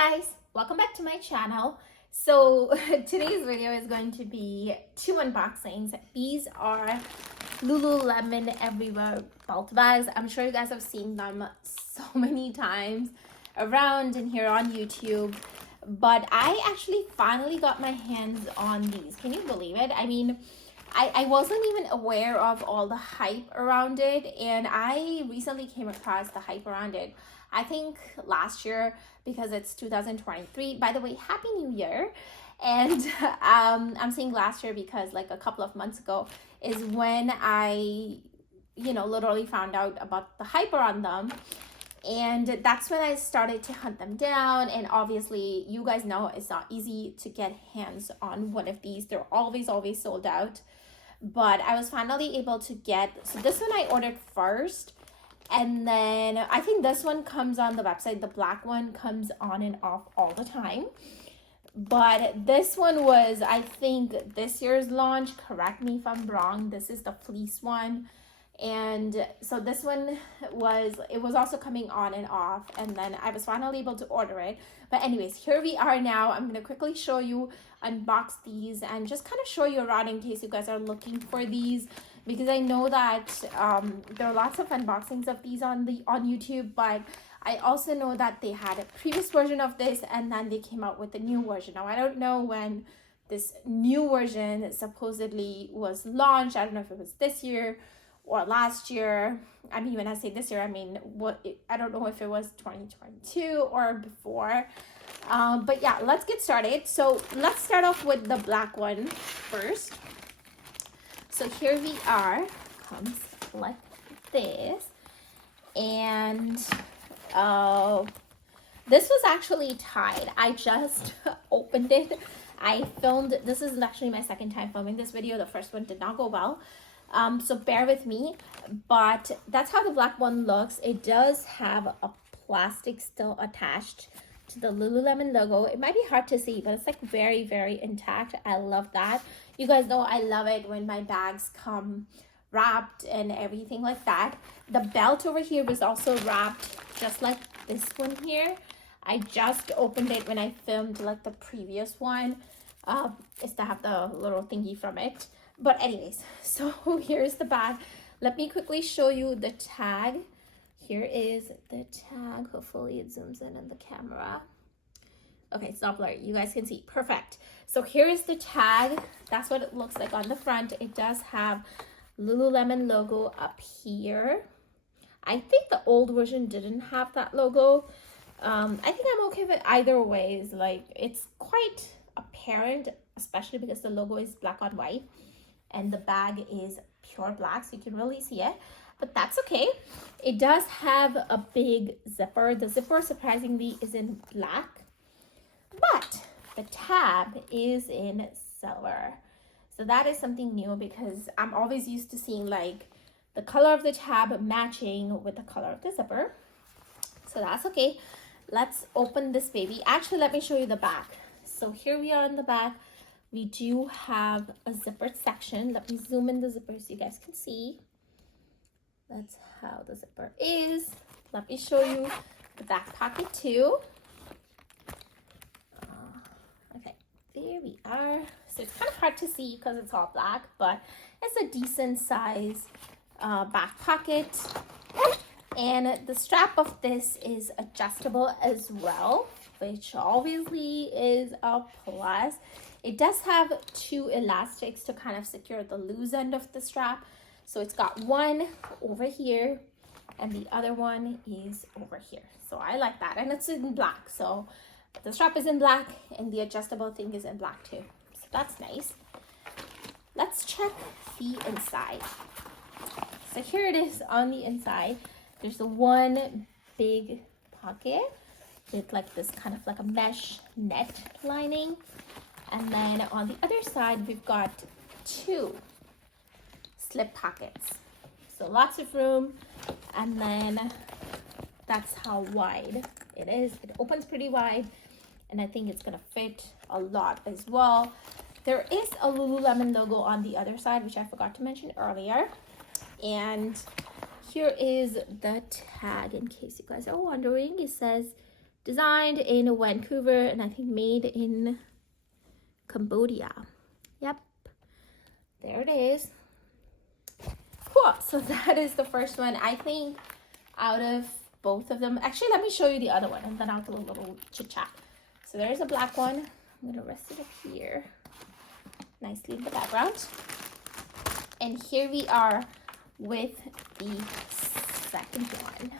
Guys, welcome back to my channel. So today's video is going to be two unboxings. These are Lululemon Everywhere Belt Bags. I'm sure you guys have seen them so many times around and here on YouTube, but I actually finally got my hands on these. Can you believe it? I mean, I wasn't even aware of all the hype around it, and I recently came across the hype around it, I think last year, because it's 2023. By the way, Happy New Year. And I'm saying last year because like a couple of months ago is when I, literally found out about the hype around them. And that's when I started to hunt them down. And obviously, you guys know it's not easy to get hands on one of these. They're always sold out. But I was finally able to get, so this one I ordered first. And then I think this one comes on the website. The black one comes on and off all the time. But this one was, I think, this year's launch. Correct me if I'm wrong. This is the fleece one. And so this one was also coming on and off. And then I was finally able to order it. But anyways, here we are now. I'm going to quickly show you, unbox these, and just kind of show you around in case you guys are looking for these. Because I know that there are lots of unboxings of these on YouTube, but I also know that they had a previous version of this and then they came out with a new version. Now, I don't know when this new version supposedly was launched. I don't know if it was this year or last year. I mean, when I say this year, I mean, I don't know if it was 2022 or before. But yeah, let's get started. So let's start off with the black one first. So here we are, comes like this, and this was actually tied. I just opened it. I filmed, this is actually my second time filming this video. The first one did not go well, so bear with me, but that's how the black one looks. It does have a plastic still attached to the Lululemon logo. It might be hard to see, but it's like very intact. I love that. You guys know I love it when my bags come wrapped and everything like that. The belt over here was also wrapped just like this one here. I just opened it when I filmed like the previous one. Is to have the little thingy from it. But anyways, so here's the bag. Let me quickly show you the tag. Here is the tag. Hopefully it zooms in the camera. Okay, it's not blurry. You guys can see. Perfect. So here is the tag. That's what it looks like on the front. It does have Lululemon logo up here. I think the old version didn't have that logo. I think I'm okay with either ways. Like, it's quite apparent, especially because the logo is black on white and the bag is pure black, so you can really see it. But that's okay. It does have a big zipper. The zipper, surprisingly, is in black, but the tab is in silver. So that is something new because I'm always used to seeing like the color of the tab matching with the color of the zipper. So that's okay. Let's open this baby. Actually, let me show you the back. So here we are in the back. We do have a zippered section. Let me zoom in the zipper so you guys can see. That's how the zipper is. Let me show you the back pocket too. Okay, there we are. So it's kind of hard to see because it's all black, but it's a decent size back pocket. And the strap of this is adjustable as well, which obviously is a plus. It does have two elastics to kind of secure the loose end of the strap. So it's got one over here and the other one is over here. So I like that. And it's in black. So the strap is in black and the adjustable thing is in black too. So that's nice. Let's check the inside. So here it is on the inside. There's the one big pocket with like this kind of like a mesh net lining. And then on the other side, we've got two slip pockets, so lots of room. And then that's how wide it is. It opens pretty wide, and I think it's gonna fit a lot as well. There is a Lululemon logo on the other side, which I forgot to mention earlier. And here is the tag in case you guys are wondering. It says designed in Vancouver and I think made in Cambodia. Yep, there it is. Cool. So that is the first one. I think out of both of them, actually let me show you the other one and then I'll do a little chit chat. So there's a black one. I'm gonna rest it up here nicely in the background. And here we are with the second one.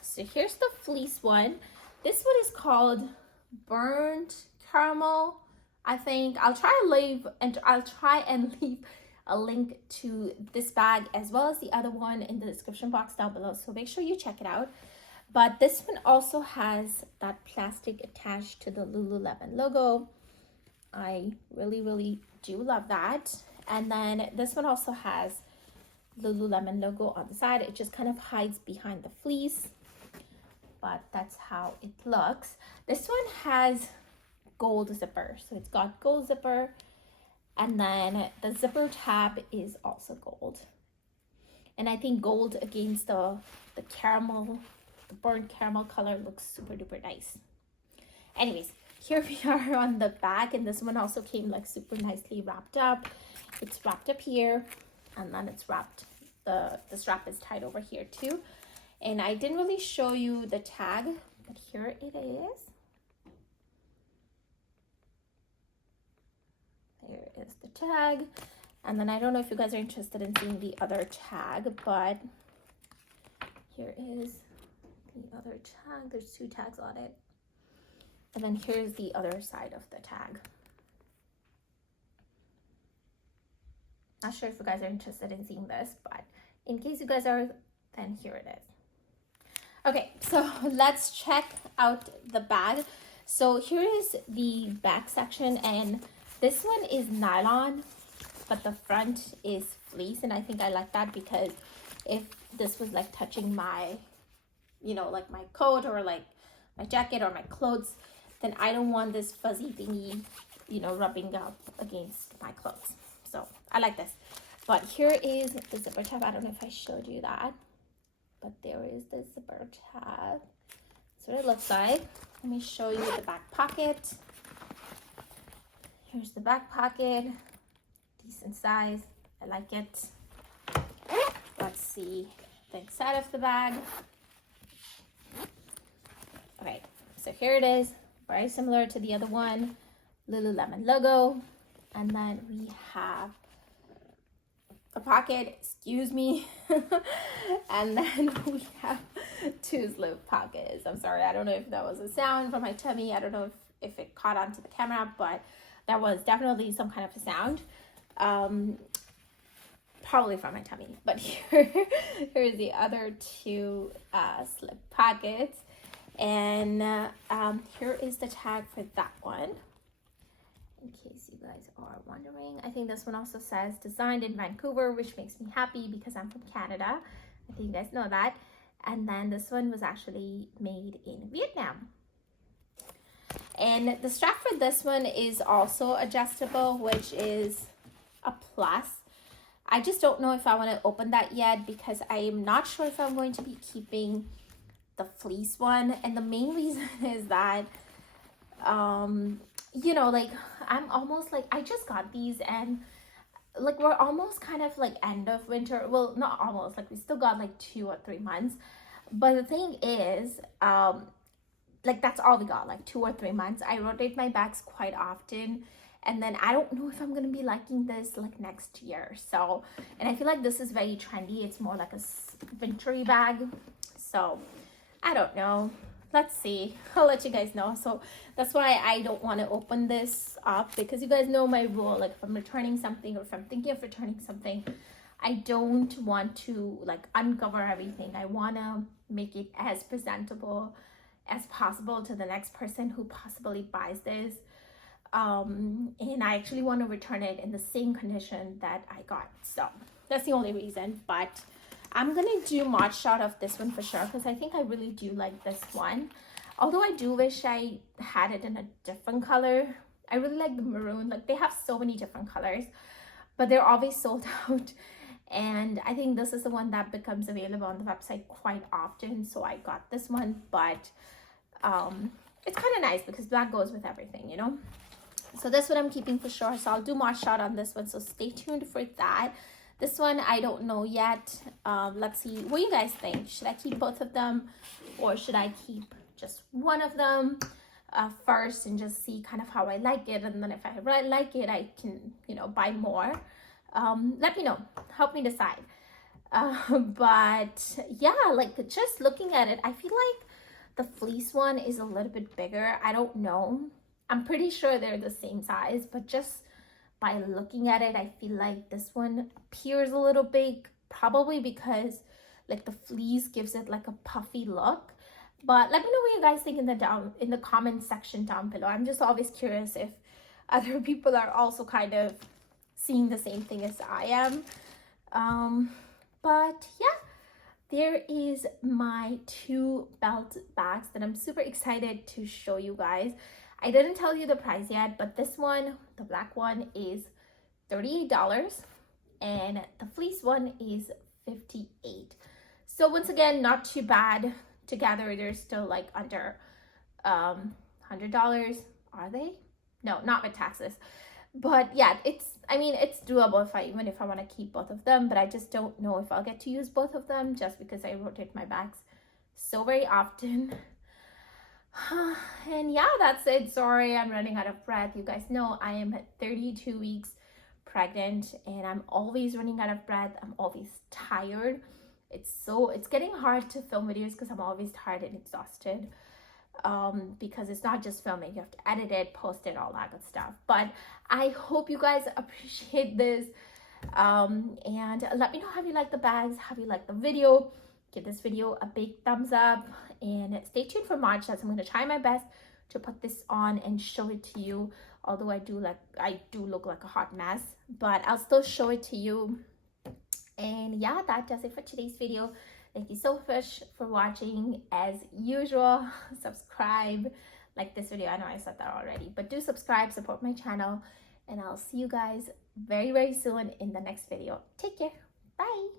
So here's the fleece one. This one is called Burnt Caramel. I think I'll try and leave a link to this bag as well as the other one in the description box down below. So make sure you check it out. But this one also has that plastic attached to the Lululemon logo. I really do love that. And then this one also has Lululemon logo on the side. It just kind of hides behind the fleece, but that's how it looks. This one has gold zipper, so it's got gold zipper, and then the zipper tab is also gold. And I think gold against the caramel, the burnt caramel color looks super duper nice. Anyways, here we are on the back, and this one also came like super nicely wrapped up. It's wrapped up here, and then it's wrapped, the strap is tied over here too. And I didn't really show you the tag, but here it is. There is the tag. And then I don't know if you guys are interested in seeing the other tag, but here is the other tag. There's two tags on it. And then here's the other side of the tag. Not sure if you guys are interested in seeing this, but in case you guys are, then here it is. Okay, so let's check out the bag. So here is the back section, and this one is nylon, but the front is fleece. And I think I like that because if this was like touching my, you know, like my coat or like my jacket or my clothes, then I don't want this fuzzy thingy, you know, rubbing up against my clothes. So I like this. But here is the zipper tab. I don't know if I showed you that, but there is the zipper tab. That's what it looks like. Let me show you the back pocket. Here's the back pocket. Decent size. I like it. Let's see the inside of the bag. Okay, so here it is. Very similar to the other one. Lululemon logo. And then we have a pocket, excuse me. And then we have two slip pockets. I'm sorry, I don't know if that was a sound from my tummy. I don't know if it caught onto the camera, but that was definitely some kind of a sound. Probably from my tummy. But here's the other two slip pockets. And here is the tag for that one. In case you guys are wondering, I think this one also says designed in Vancouver, which makes me happy because I'm from Canada. I think you guys know that. And then this one was actually made in Vietnam. And the strap for this one is also adjustable, which is a plus. I just don't know if I want to open that yet because I am not sure if I'm going to be keeping the fleece one. And the main reason is that you know, like I'm almost like, I just got these and like we're almost kind of like end of winter. Well, not almost, like we still got like 2 or 3 months. But the thing is, like that's all we got, like 2 or 3 months. I rotate my bags quite often, and then I don't know if I'm gonna be liking this like next year. So, and I feel like this is very trendy. It's more like a wintry bag. So I don't know. Let's see. I'll let you guys know. So that's why I don't want to open this up, because you guys know my rule. Like if I'm returning something or if I'm thinking of returning something, I don't want to like uncover everything. I want to make it as presentable as possible to the next person who possibly buys this. And I actually want to return it in the same condition that I got. So that's the only reason. But I'm gonna do mod shot of this one for sure, because I think I really do like this one. Although I do wish I had it in a different color. I really like the maroon. Like they have so many different colors, but they're always sold out. and I think this is the one that becomes available on the website quite often, so I got this one. But it's kind of nice because black goes with everything, you know. So this one I'm keeping for sure, so I'll do more shot on this one, so stay tuned for that. This one I don't know yet. Let's see what you guys think. Should I keep both of them, or should I keep just one of them first and just see kind of how I like it, and then if I really like it, I can, you know, buy more. Let me know, help me decide. But yeah, like just looking at it, I feel like the fleece one is a little bit bigger. I don't know, I'm pretty sure they're the same size, but just by looking at it, I feel like this one appears a little big, probably because like the fleece gives it like a puffy look. But let me know what you guys think in the comment section down below. I'm just always curious if other people are also kind of seeing the same thing as I am. But yeah, there is my 2 belt bags that I'm super excited to show you guys. I didn't tell you the price yet, but this one, the black one, is $38 and the fleece one is $58. So once again, not too bad. Together they're still like under $100. Are they? No, not with taxes. But yeah, I mean it's doable even if I want to keep both of them, but I just don't know if I'll get to use both of them just because I rotate my bags so very often. And yeah, that's it. Sorry, I'm running out of breath. You guys know I am 32 weeks pregnant and I'm always running out of breath. I'm always tired. It's getting hard to film videos because I'm always tired and exhausted. Because it's not just filming, you have to edit it, post it, all that good stuff. But I hope you guys appreciate this, and let me know how you like the bags, how you like the video. Give this video a big thumbs up and stay tuned for March, as I'm going to try my best to put this on and show it to you. Although I do look like a hot mess, but I'll still show it to you. And yeah, that does it for today's video. Thank you so much for watching. As usual, subscribe, like this video. I know I said that already, but do subscribe, support my channel, and I'll see you guys very, very soon in the next video. Take care. Bye.